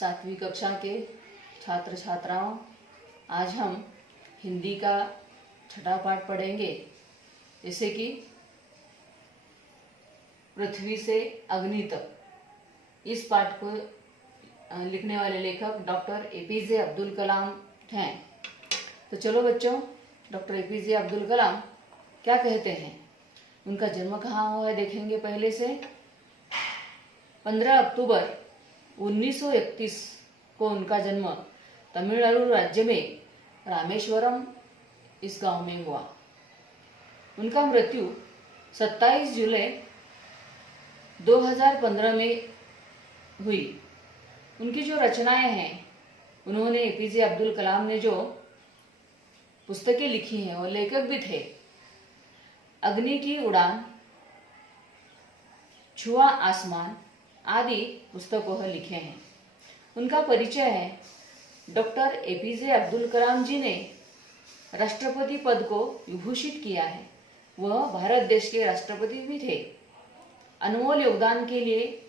सातवीं कक्षा के छात्र छात्राओं, आज हम हिंदी का छठा पाठ पढ़ेंगे। जैसे कि पृथ्वी से अग्नि तक। इस पाठ को लिखने वाले लेखक डॉक्टर एपीजे अब्दुल कलाम हैं। तो चलो बच्चों, डॉक्टर एपीजे अब्दुल कलाम क्या कहते हैं, उनका जन्म कहाँ हुआ है देखेंगे। पहले से 15 अक्टूबर 1931 को उनका जन्म तमिलनाडु राज्य में रामेश्वरम इस गांव में हुआ। उनका मृत्यु 27 जुलाई 2015 में हुई। उनकी जो रचनाएं हैं, उन्होंने एपीजे अब्दुल कलाम ने जो पुस्तकें लिखी हैं, वो लेखक भी थे। अग्नि की उड़ान, छुआ आसमान आदि पुस्तकों में लिखे हैं। उनका परिचय है, डॉक्टर एपीजे अब्दुल कलाम जी ने राष्ट्रपति पद को विभूषित किया है। वह भारत देश के राष्ट्रपति भी थे। अनमोल योगदान के लिए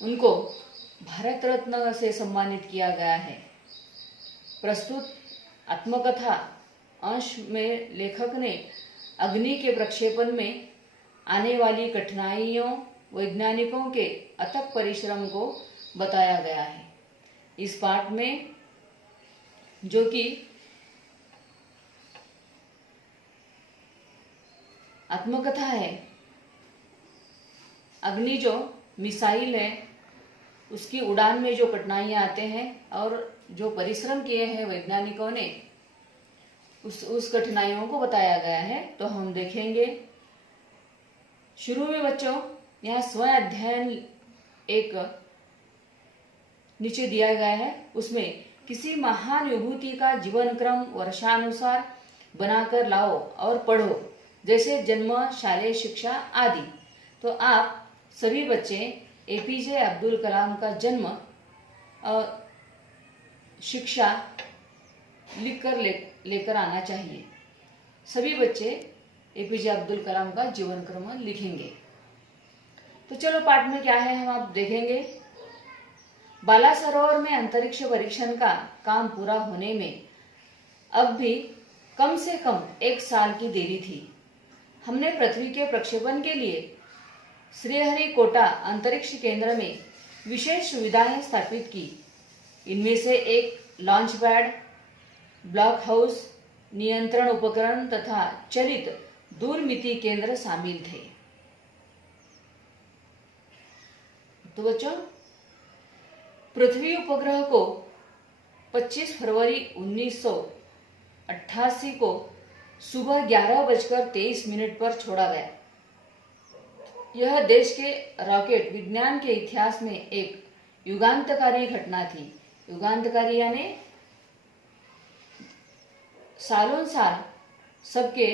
उनको भारत रत्न से सम्मानित किया गया है। प्रस्तुत आत्मकथा अंश में लेखक ने अग्नि के प्रक्षेपण में आने वाली कठिनाइयों, वैज्ञानिकों के अथक परिश्रम को बताया गया है। इस पाठ में जो कि आत्मकथा है, अग्नि जो मिसाइल है, उसकी उड़ान में जो कठिनाइयां आते हैं और जो परिश्रम किए हैं वैज्ञानिकों ने, उस कठिनाइयों को बताया गया है। तो हम देखेंगे। शुरू में बच्चों, यहाँ स्व अध्ययन एक नीचे दिया गया है। उसमें किसी महान विभूति का जीवन क्रम वर्षानुसार बनाकर लाओ और पढ़ो, जैसे जन्म, शालेय शिक्षा आदि। तो आप सभी बच्चे एपीजे अब्दुल कलाम का जन्म और शिक्षा लिखकर लेकर आना चाहिए। सभी बच्चे एपीजे अब्दुल कलाम का जीवन क्रम लिखेंगे। तो चलो पाठ में क्या है हम आप देखेंगे। बाला सरोवर में अंतरिक्ष परीक्षण का काम पूरा होने में अब भी कम से कम 1 साल की देरी थी। हमने पृथ्वी के प्रक्षेपण के लिए श्रीहरिकोटा अंतरिक्ष केंद्र में विशेष सुविधाएं स्थापित की। इनमें से एक लॉन्च पैड, ब्लॉक हाउस, नियंत्रण उपकरण तथा चलित दूरमिति केंद्र शामिल थे। तो बच्चों, पृथ्वी उपग्रह को 25 फरवरी 1988 को सुबह 11:23 पर छोड़ा गया। यह देश के रॉकेट विज्ञान के इतिहास में एक युगांतकारी घटना थी। युगांतकारी यानी सालों साल सबके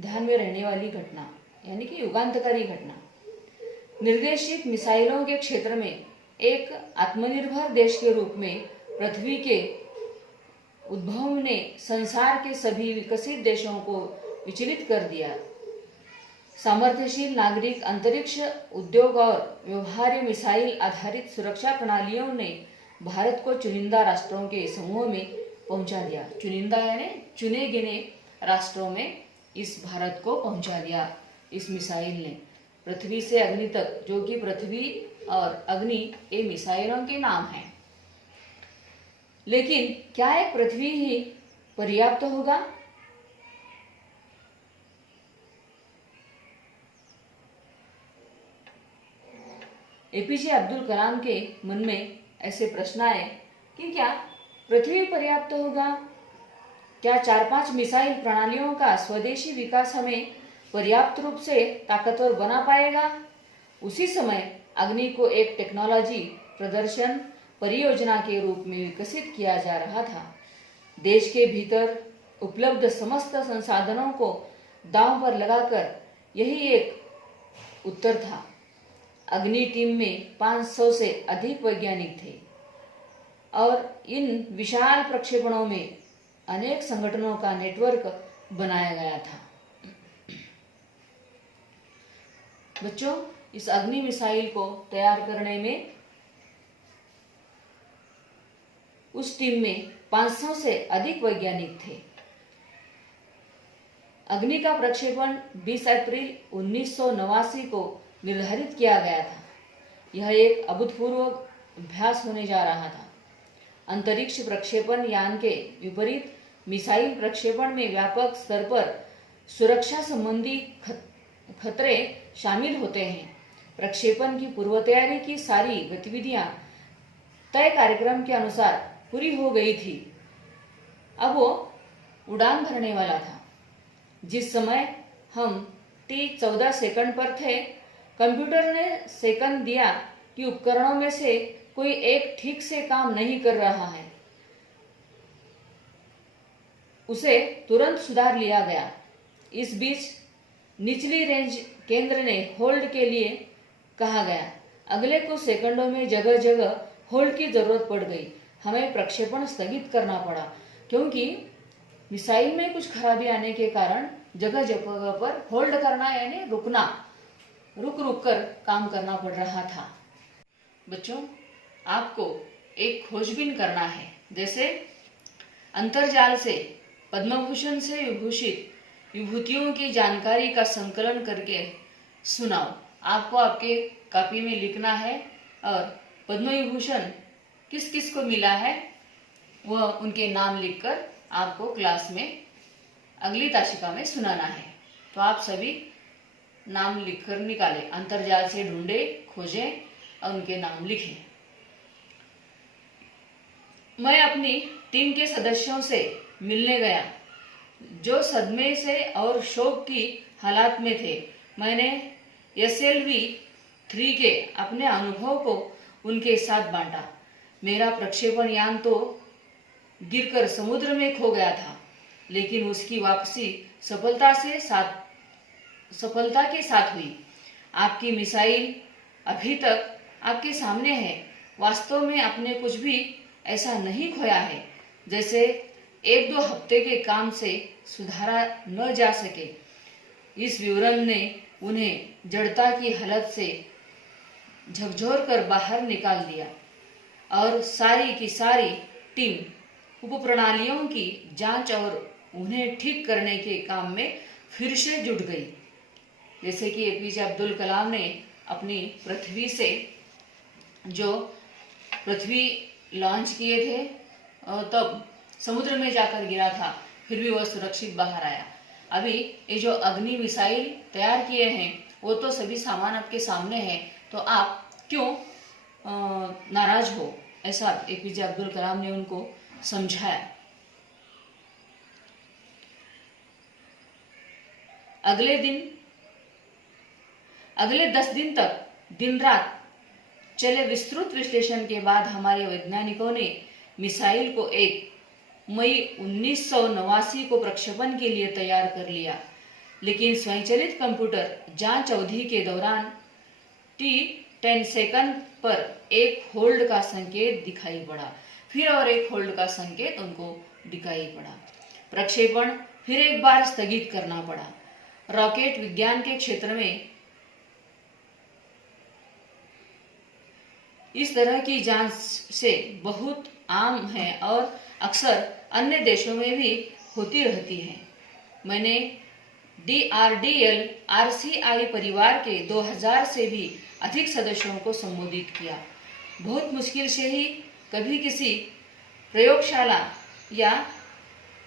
ध्यान में रहने वाली घटना, यानी कि युगांतकारी घटना। निर्देशित मिसाइलों के क्षेत्र में एक आत्मनिर्भर देश के रूप में पृथ्वी के उद्भव ने संसार के सभी विकसित देशों को विचलित कर दिया। सामर्थ्यशील नागरिक, अंतरिक्ष उद्योग और व्यवहार्य मिसाइल आधारित सुरक्षा प्रणालियों ने भारत को चुनिंदा राष्ट्रों के समूह में पहुंचा दिया। चुनिंदा यानी चुने गिने राष्ट्रों में इस भारत को पहुंचा दिया इस मिसाइल ने। पृथ्वी से अग्नि तक, जो कि पृथ्वी और अग्नि ये मिसाइलों के नाम हैं। लेकिन क्या एक पृथ्वी ही पर्याप्त होगा? एपीजे अब्दुल कलाम के मन में ऐसे प्रश्न आए कि क्या पृथ्वी पर्याप्त होगा? क्या 4-5 मिसाइल प्रणालियों का स्वदेशी विकास हमें पर्याप्त रूप से ताकतवर बना पाएगा? उसी समय अग्नि को एक टेक्नोलॉजी प्रदर्शन परियोजना के रूप में विकसित किया जा रहा था। देश के भीतर उपलब्ध समस्त संसाधनों को दांव पर लगाकर यही एक उत्तर था। अग्नि टीम में 500 से अधिक वैज्ञानिक थे और इन विशाल प्रक्षेपणों में अनेक संगठनों का नेटवर्क बनाया गया था। बच्चों, इस अग्नि मिसाइल को तैयार करने में उस टीम में 500 से अधिक वैज्ञानिक थे। अग्नि का प्रक्षेपण 20 अप्रैल 1989 को निर्धारित किया गया था। यह एक अभूतपूर्व अभ्यास होने जा रहा था। अंतरिक्ष प्रक्षेपण यान के विपरीत मिसाइल प्रक्षेपण में व्यापक स्तर पर सुरक्षा संबंधी खतरे शामिल होते हैं। प्रक्षेपण की पूर्व तैयारी की सारी गतिविधियां तय कार्यक्रम के अनुसार पूरी हो गई थी। अब वो उड़ान भरने वाला था। जिस समय हम T14 सेकंड पर थे, कंप्यूटर ने सेकंड दिया कि उपकरणों में से कोई एक ठीक से काम नहीं कर रहा है। उसे तुरंत सुधार लिया गया। इस बीच निचली रेंज केंद्र ने होल्ड के लिए कहा गया। अगले कुछ सेकंडों में जगह जगह होल्ड की जरूरत पड़ गई। हमें प्रक्षेपण स्थगित करना पड़ा क्योंकि मिसाइल में कुछ खराबी आने के कारण जगह जगह पर होल्ड करना यानी रुकना, रुक रुक कर काम करना पड़ रहा था। बच्चों, आपको एक खोजबीन करना है। जैसे अंतर्जाल से पद्म भूषण से विभूषित विभूतियों की जानकारी का संकलन करके सुनाओ। आपको आपके कॉपी में लिखना है और पद्म विभूषण किस किस को मिला है वह उनके नाम लिखकर आपको क्लास में अगली ताशिका में सुनाना है। तो आप सभी नाम लिखकर निकालें, अंतर्जाल से ढूंढे, खोजें और उनके नाम लिखें। मैं अपनी टीम के सदस्यों से मिलने गया जो सदमे से और शोक की हालात में थे। मैंने SLV-3 के अपने अनुभव को उनके साथ बांटा। मेरा प्रक्षेपण यान तो गिरकर समुद्र में खो गया था, लेकिन उसकी वापसी सफलता के साथ हुई। आपकी मिसाइल अभी तक आपके सामने है। वास्तव में आपने कुछ भी ऐसा नहीं खोया है जैसे 1-2 हफ्ते के काम से सुधारा न जा सके। इस विवरण ने उन्हें जड़ता की हालत से झकझोर कर बाहर निकाल दिया और सारी की सारी टीम उपप्रणालियों की जांच और उन्हें ठीक करने के काम में फिर से जुट गई। जैसे कि APJ अब्दुल कलाम ने अपनी पृथ्वी से जो पृथ्वी लॉन्च किए थे तब समुद्र में जाकर गिरा था, फिर भी वह सुरक्षित बाहर आया। अभी ये जो अग्नि मिसाइल तैयार किए हैं वो तो सभी सामान आपके सामने है, तो आप क्यों नाराज हो, ऐसा APJ अब्दुल कलाम ने उनको समझाया। अगले 10 दिन तक दिन रात चले विस्तृत विश्लेषण के बाद हमारे वैज्ञानिकों ने मिसाइल को 1 मई 1989 को प्रक्षेपण के लिए तैयार कर लिया। लेकिन स्वयंचलित कंप्यूटर जांच अवधि के दौरान T10 सेकंड पर एक होल्ड का संकेत दिखाई पड़ा, फिर और एक होल्ड का संकेत उनको दिखाई पड़ा। प्रक्षेपण फिर एक बार स्थगित करना पड़ा। रॉकेट विज्ञान के क्षेत्र में इस तरह की जांच से बहुत आम है और अक्सर अन्य देशों में भी होती रहती है। मैंने DRDL RCI परिवार के 2000 से भी अधिक सदस्यों को संबोधित किया। बहुत मुश्किल से ही कभी किसी प्रयोगशाला या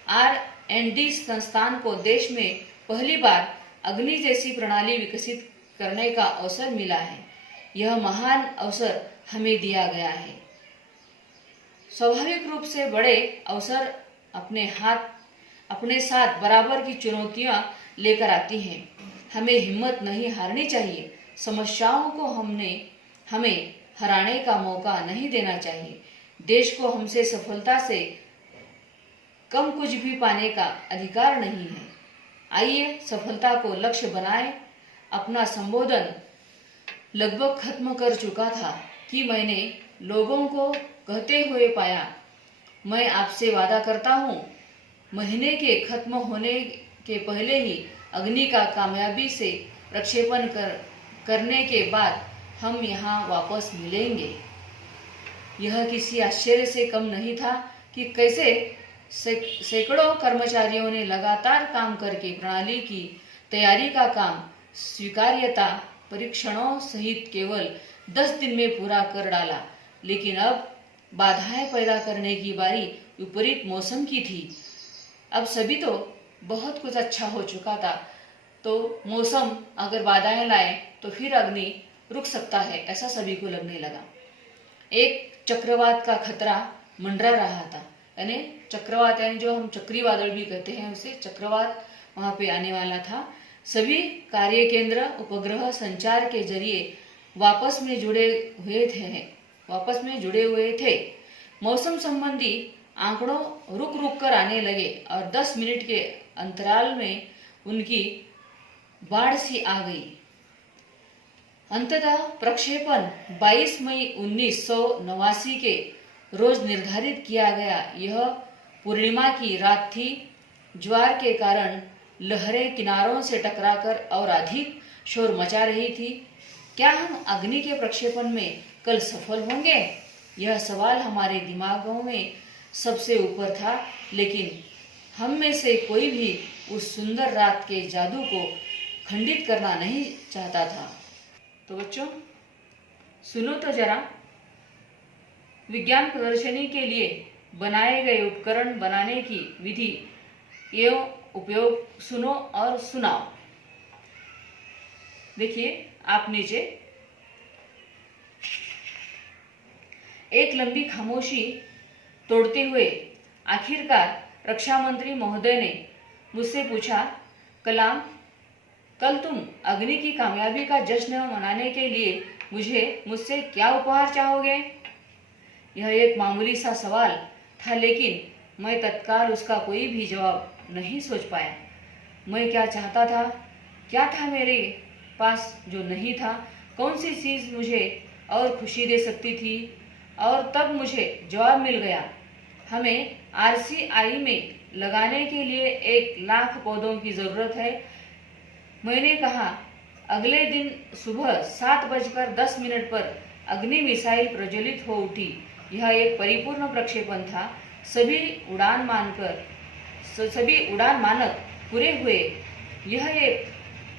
R&D संस्थान को देश में पहली बार अग्नि जैसी प्रणाली विकसित करने का अवसर मिला है। यह महान अवसर हमें दिया गया है। स्वाभाविक रूप से बड़े अवसर अपने साथ बराबर की चुनौतियां लेकर आती हैं। हमें हिम्मत नहीं हारनी चाहिए। समस्याओं को हमें हराने का मौका नहीं देना चाहिए। देश को हमसे सफलता से कम कुछ भी पाने का अधिकार नहीं है। आइए सफलता को लक्ष्य बनाएं। अपना संबोधन लगभग खत्म कर चुका था कि मैंने लोगों को कहते हुए पाया, मैं आपसे वादा करता हूँ, महीने के खत्म होने के पहले ही अग्नि का कामयाबी से प्रक्षेपण करने के बाद हम यहाँ वापस मिलेंगे। यह किसी आश्चर्य से कम नहीं था कि कैसे सैकड़ों कर्मचारियों ने लगातार काम करके प्रणाली की तैयारी का काम स्वीकार्यता परीक्षणों सहित केवल 10 दिन में पूरा कर डाला। लेकिन अब बाधाएं पैदा करने की बारी विपरीत मौसम की थी। अब सभी तो बहुत कुछ अच्छा हो चुका था, तो मौसम अगर बाधाएं लाए तो फिर अग्नि रुक सकता है, ऐसा सभी को लगने लगा। एक चक्रवात का खतरा मंडरा रहा था, यानी चक्रवात यानी जो हम चक्री बादल भी कहते हैं, उसे चक्रवात वहां पे आने वाला था। सभी कार्य केंद्र उपग्रह संचार के जरिए आपस में जुड़े हुए थे। मौसम संबंधी आंकड़ों रुक रुक कर आने लगे और 10 मिनट के अंतराल में उनकी बाढ़ सी आ गई। अंततः प्रक्षेपण 22 मई 1989 के रोज निर्धारित किया गया। यह पूर्णिमा की रात थी। ज्वार के कारण लहरें किनारों से टकराकर और अधिक शोर मचा रही थी। क्या हम अग्नि के प्रक्षेपण में कल सफल होंगे? यह सवाल हमारे दिमागों में सबसे ऊपर था, लेकिन हम में से कोई भी उस सुंदर रात के जादू को खंडित करना नहीं चाहता था। तो बच्चों सुनो तो जरा, विज्ञान प्रदर्शनी के लिए बनाए गए उपकरण बनाने की विधि एवं उपयोग सुनो और सुनाओ। देखिए आप नीचे एक लंबी खामोशी तोड़ते हुए आखिरकार रक्षा मंत्री महोदय ने मुझसे पूछा, कलाम, कल तुम अग्नि की कामयाबी का जश्न मनाने के लिए मुझसे क्या उपहार चाहोगे? यह एक मामूली सा सवाल था, लेकिन मैं तत्काल उसका कोई भी जवाब नहीं सोच पाया। मैं क्या चाहता था, क्या था मेरे पास जो नहीं था, कौन सी चीज मुझे और खुशी दे सकती थी? और तब मुझे जवाब मिल गया, हमें RCI में लगाने के लिए 1,00,000 पौधों की जरूरत है। मैंने कहा, अगले दिन सुबह 7:10 पर अग्नि मिसाइल प्रज्वलित हो उठी। यह एक परिपूर्ण प्रक्षेपण था। सभी उड़ान मानक पूरे हुए। यह एक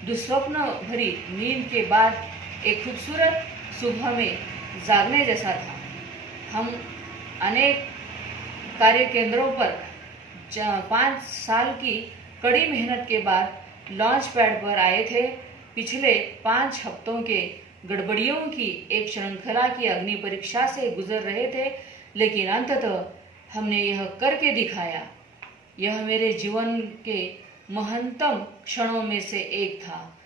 दुस्वप्न भरी नींद के बाद एक खूबसूरत सुबह में जागने जैसा था। हम अनेक कार्य केंद्रों पर 5 साल की कड़ी मेहनत के बाद लॉन्च पैड पर आए थे। पिछले 5 हफ्तों के गड़बड़ियों की एक श्रृंखला की अग्नि परीक्षा से गुजर रहे थे, लेकिन अंततः हमने यह करके दिखाया। यह मेरे जीवन के महत्तम क्षणों में से एक था।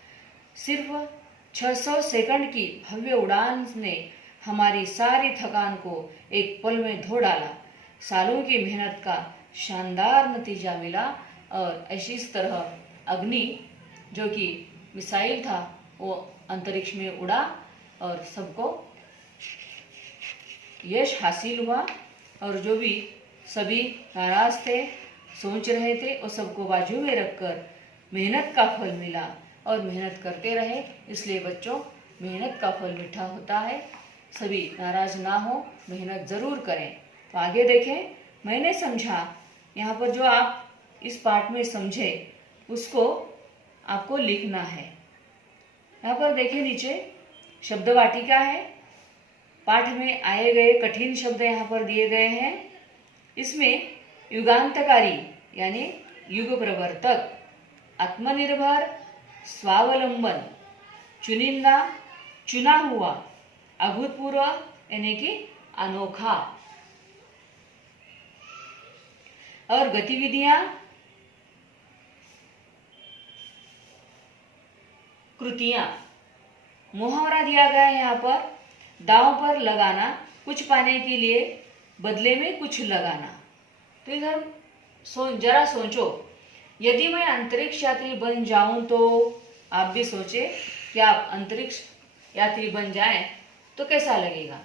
सिर्फ 600 सेकंड की भव्य उड़ान ने हमारी सारी थकान को एक पल में धो डाला। सालों की मेहनत का शानदार नतीजा मिला और ऐसी तरह अग्नि जो कि मिसाइल था वो अंतरिक्ष में उड़ा और सबको यश हासिल हुआ। और जो भी सभी नाराज थे, सोच रहे थे, वो सबको बाजू में रखकर मेहनत का फल मिला और मेहनत करते रहे। इसलिए बच्चों, मेहनत का फल मीठा होता है। सभी नाराज ना हो, मेहनत जरूर करें। तो आगे देखें, मैंने समझा, यहाँ पर जो आप इस पाठ में समझे उसको आपको लिखना है। यहाँ पर देखें नीचे शब्द वाटिका है। पाठ में आए गए कठिन शब्द यहाँ पर दिए गए हैं। इसमें युगांतकारी यानी युग प्रवर्तक, आत्मनिर्भर, स्वावलंबन, चुनिंदा, चुना हुआ, अभूतपूर्व यानी कि अनोखा, और गतिविधियां, कृतियां। मुहावरा दिया गया है यहाँ पर, दांव पर लगाना, कुछ पाने के लिए बदले में कुछ लगाना। तो इधर जरा सोचो, यदि मैं अंतरिक्ष यात्री बन जाऊं तो आप भी सोचे कि आप अंतरिक्ष यात्री बन जाएं तो कैसा लगेगा।